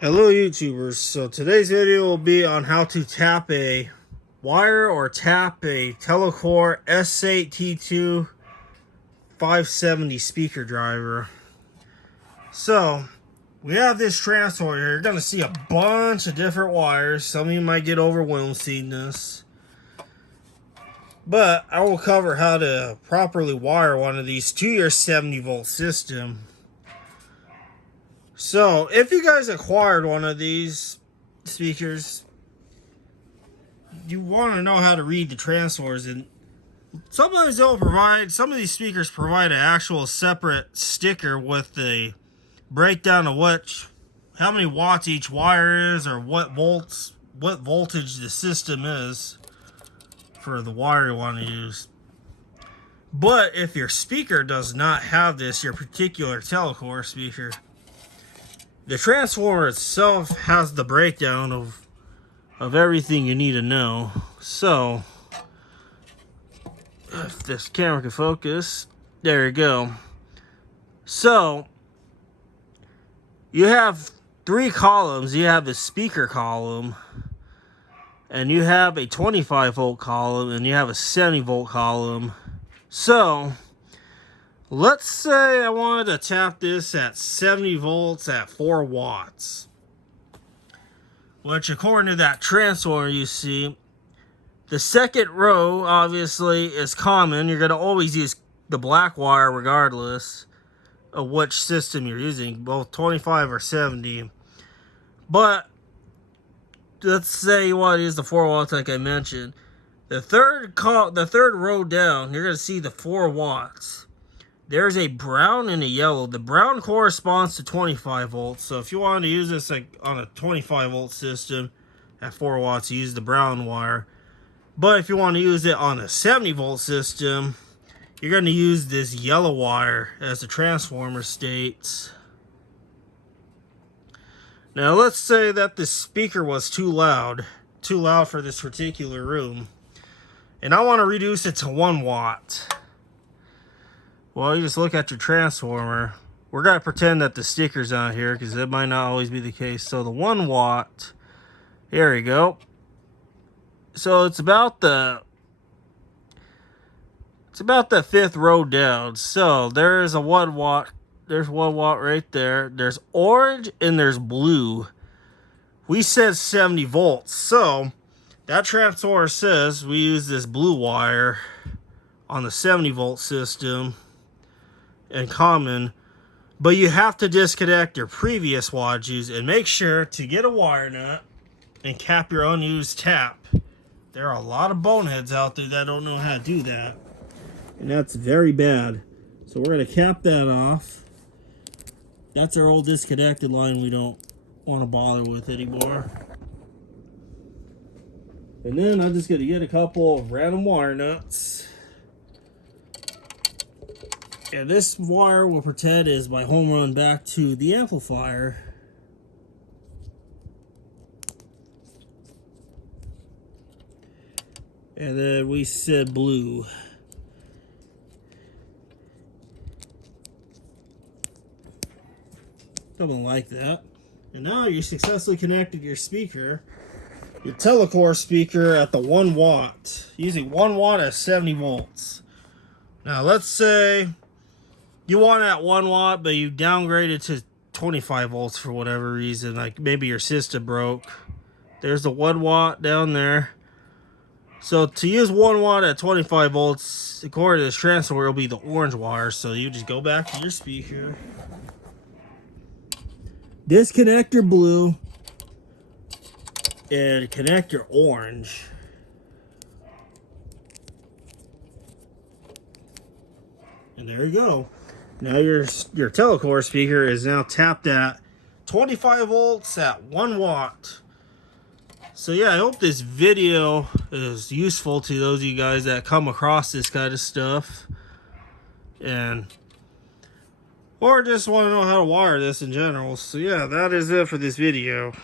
Hello YouTubers, so today's video will be on how to tap a wire or tap a Telecor S8T2570 speaker driver. So we have this transformer here. You're going to see a bunch of different wires. Some of you might get overwhelmed seeing this, but I will cover how to properly wire one of these to your 70 volt system. So, if you guys acquired one of these speakers, you want to know how to read the transformers, and sometimes they'll provide, some of these speakers provide an actual separate sticker with the breakdown of how many watts each wire is, or what voltage the system is for the wire you want to use. But if your speaker does not have this, your particular Telecor speaker, the transformer itself has the breakdown of everything you need to know. So, if this camera can focus, there you go. So, you have three columns. You have the speaker column, and you have a 25 volt column, and you have a 70 volt column. So, let's say I wanted to tap this at 70 volts at 4 watts. Which, according to that transformer you see, the second row obviously is common. You're going to always use the black wire regardless of which system you're using, both 25 or 70. But let's say you want to use the 4 watts like I mentioned. The third row down, you're going to see the 4 watts. There's a brown and a yellow. The brown corresponds to 25 volts. So if you want to use this like on a 25 volt system at 4 watts, you use the brown wire. But if you want to use it on a 70 volt system, you're going to use this yellow wire, as the transformer states. Now let's say that the speaker was too loud for this particular room, and I want to reduce it to 1 watt. Well, you just look at your transformer. We're going to pretend that the sticker's on here, because that might not always be the case. So the 1 watt, here we go. So it's about the 5th row down. So there's a 1 watt. There's 1 watt right there. There's orange and there's blue. We said 70 volts. So that transformer says we use this blue wire on the 70 volt system and common, but you have to disconnect your previous wattage and make sure to get a wire nut and cap your unused tap. There are a lot of boneheads out there that don't know how to do that, and that's very bad. So we're going to cap that off. That's our old disconnected line we don't want to bother with anymore. And then I'm just going to get a couple of random wire nuts. And this wire will pretend is my home run back to the amplifier. And then we said blue. Something like that. And now you successfully connected your speaker, your Telecor speaker, at the 1 watt, using 1 watt at 70 volts. Now let's say you want it at 1 watt, but you downgraded to 25 volts for whatever reason. Like maybe your system broke. There's the 1 watt down there. So to use 1 watt at 25 volts, according to this transformer, it'll be the orange wire. So you just go back to your speaker, disconnect your blue, and connect your orange. And there you go. Now your Telecor speaker is now tapped at 25 volts at 1 watt. So yeah, I hope this video is useful to those of you guys that come across this kind of stuff, or just want to know how to wire this in general. So yeah, that is it for this video.